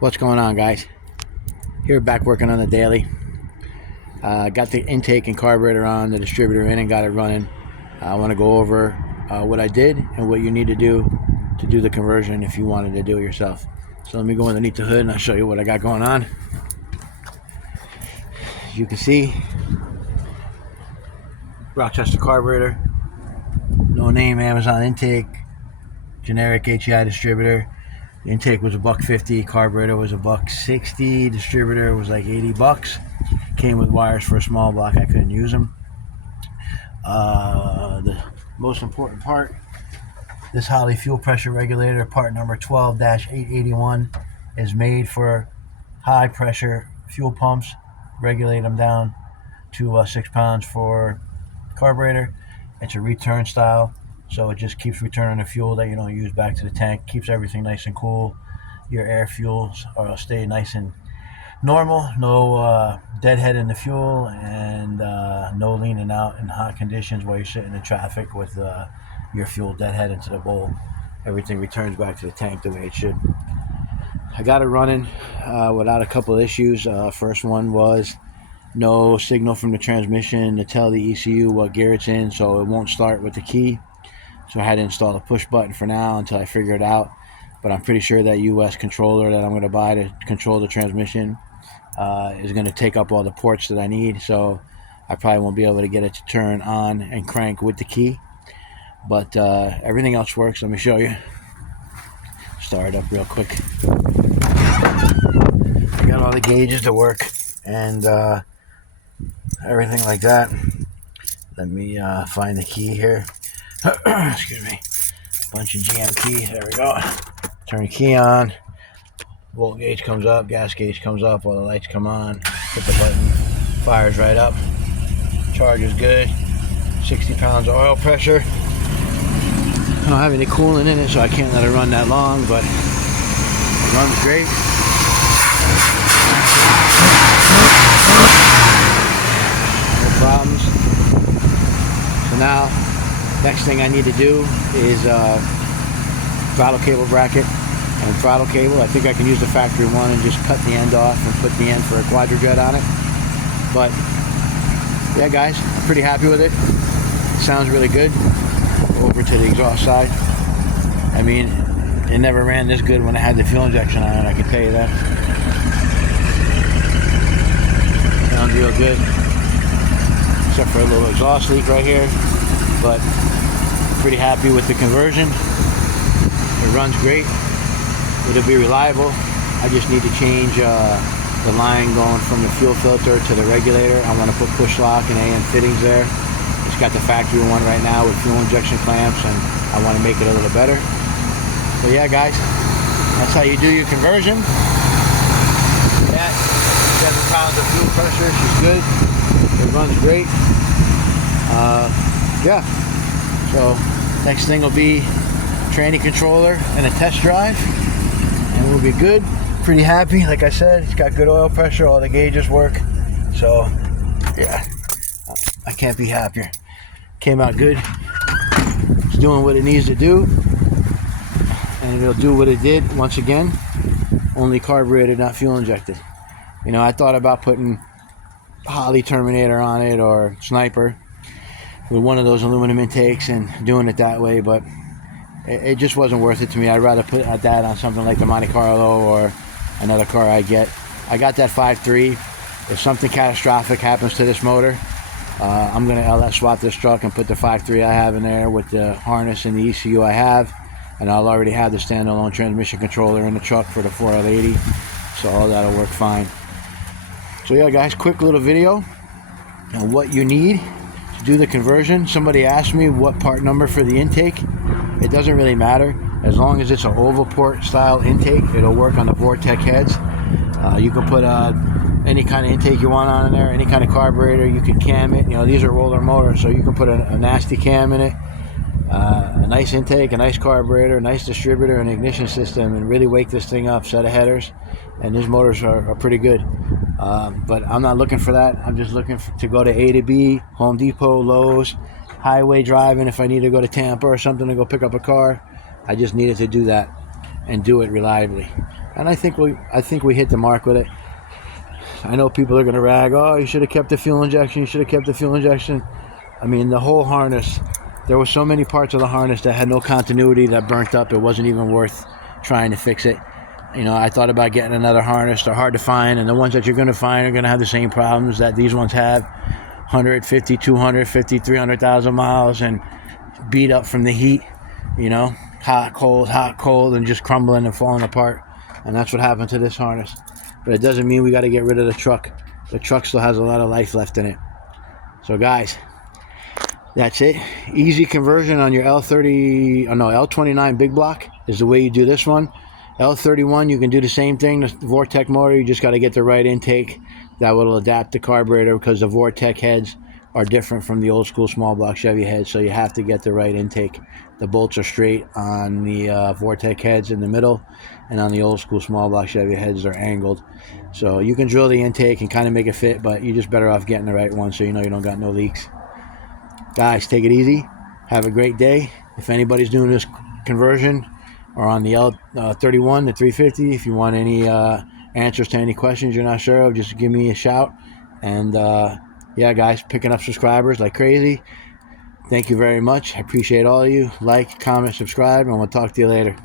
What's going on, guys? Here, back working on the daily. Got the intake and carburetor on, the distributor in, and got it running. I want to go over what I did and what you need to do the conversion if you wanted to do it yourself. So let me go underneath the hood and I'll show you what I got going on. As you can see, Rochester carburetor, no name Amazon intake, generic HEI distributor. The intake was $1.50, carburetor was $1.60, distributor was like $80. Came with wires for a small block, I couldn't use them. The most important part, this Holley fuel pressure regulator, part number 12-881, is made for high pressure fuel pumps. Regulate them down to 6 pounds for carburetor. It's a return style, so it just keeps returning the fuel that you don't use back to the tank. Keeps everything nice and cool. Your air fuels stay nice and normal. No deadhead in the fuel, and no leaning out in hot conditions while you're sitting in traffic with your fuel deadhead into the bowl. Everything returns back to the tank the way it should. I got it running without a couple of issues. First one was no signal from the transmission to tell the ECU what gear it's in, so it won't start with the key. So I had to install a push button for now until I figure it out. But I'm pretty sure that US controller that I'm going to buy to control the transmission is going to take up all the ports that I need. So I probably won't be able to get it to turn on and crank with the key. But everything else works. Let me show you. Start it up real quick. I got all the gauges to work and everything like that. Let me find the key here. Excuse me. Bunch of GM keys. There we go. Turn the key on. Volt gauge comes up. Gas gauge comes up. All the lights come on. Hit the button. Fires right up. Charge is good. 60 pounds of oil pressure. I don't have any coolant in it, so I can't let it run that long, but it runs great. No problems. So now, next thing I need to do is throttle cable bracket and throttle cable. I think I can use the factory one and just cut the end off and put the end for a quadrijet on it. But yeah, guys, I'm pretty happy with it. It sounds really good. Over to the exhaust side. I mean, it never ran this good when I had the fuel injection on it, I can tell you that. Sounds real good. Except for a little exhaust leak right here. But pretty happy with the conversion. It runs great. It'll be reliable. I just need to change the line going from the fuel filter to the regulator. I want to put push lock and AM fittings there. It's got the factory one right now with fuel injection clamps, and I want to make it a little better. So yeah, guys, that's how you do your conversion. That 7 pounds of fuel pressure. She's good. It runs great. Yeah. So next thing will be tranny controller and a test drive, and we'll be good. Pretty happy. Like I said, it's got good oil pressure. All the gauges work. So yeah, I can't be happier. Came out good. It's doing what it needs to do, and it'll do what it did once again. Only carbureted, not fuel injected. You know, I thought about putting Holley Terminator on it or Sniper with one of those aluminum intakes and doing it that way, but it just wasn't worth it to me. I'd rather put that on something like the Monte Carlo or another car I get. I got that 5.3. If something catastrophic happens to this motor, I'm going to LS swap this truck and put the 5.3 I have in there with the harness and the ECU I have, and I'll already have the standalone transmission controller in the truck for the 4L80, so all that'll work fine. So yeah, guys, quick little video on what you need to do the conversion. Somebody asked me what part number for the intake. It doesn't really matter. As long as it's an oval port style intake, it'll work on the Vortec heads. You can put any kind of intake you want on in there, any kind of carburetor. You can cam it. You know, these are roller motors, so you can put a nasty cam in it, a nice intake, a nice carburetor, a nice distributor, and ignition system, and really wake this thing up. Set of headers, and these motors are pretty good. But I'm not looking for that. I'm just looking to go to A to B, Home Depot, Lowe's, highway driving. If I need to go to Tampa or something to go pick up a car, I just needed to do that and do it reliably. And I think we hit the mark with it. I know people are going to rag, oh, you should have kept the fuel injection, you should have kept the fuel injection. I mean, the whole harness, there were so many parts of the harness that had no continuity, that burnt up. It wasn't even worth trying to fix it. You know, I thought about getting another harness. They're hard to find, and the ones that you're going to find are going to have the same problems that these ones have. 150, 250, 300,000 miles and beat up from the heat, you know, hot, cold, and just crumbling and falling apart. And that's what happened to this harness. But it doesn't mean we got to get rid of the truck. The truck still has a lot of life left in it. So guys, that's it. Easy conversion on your L29 big block is the way you do this one. L31, you can do the same thing. The vortec motor, you just got to get the right intake that will adapt the carburetor, because the vortec heads are different from the old school small block Chevy heads, so you have to get the right intake. The bolts are straight on the vortec heads in the middle, and on the old school small block Chevy heads are angled. So you can drill the intake and kind of make it fit, but you're just better off getting the right one so you know you don't got no leaks. Guys, take it easy. Have a great day. If anybody's doing this conversion or on the L31 to 350, if you want any answers to any questions you're not sure of, just give me a shout. And yeah, guys, picking up subscribers like crazy. Thank you very much. I appreciate all of you. Like, comment, subscribe, and we'll talk to you later.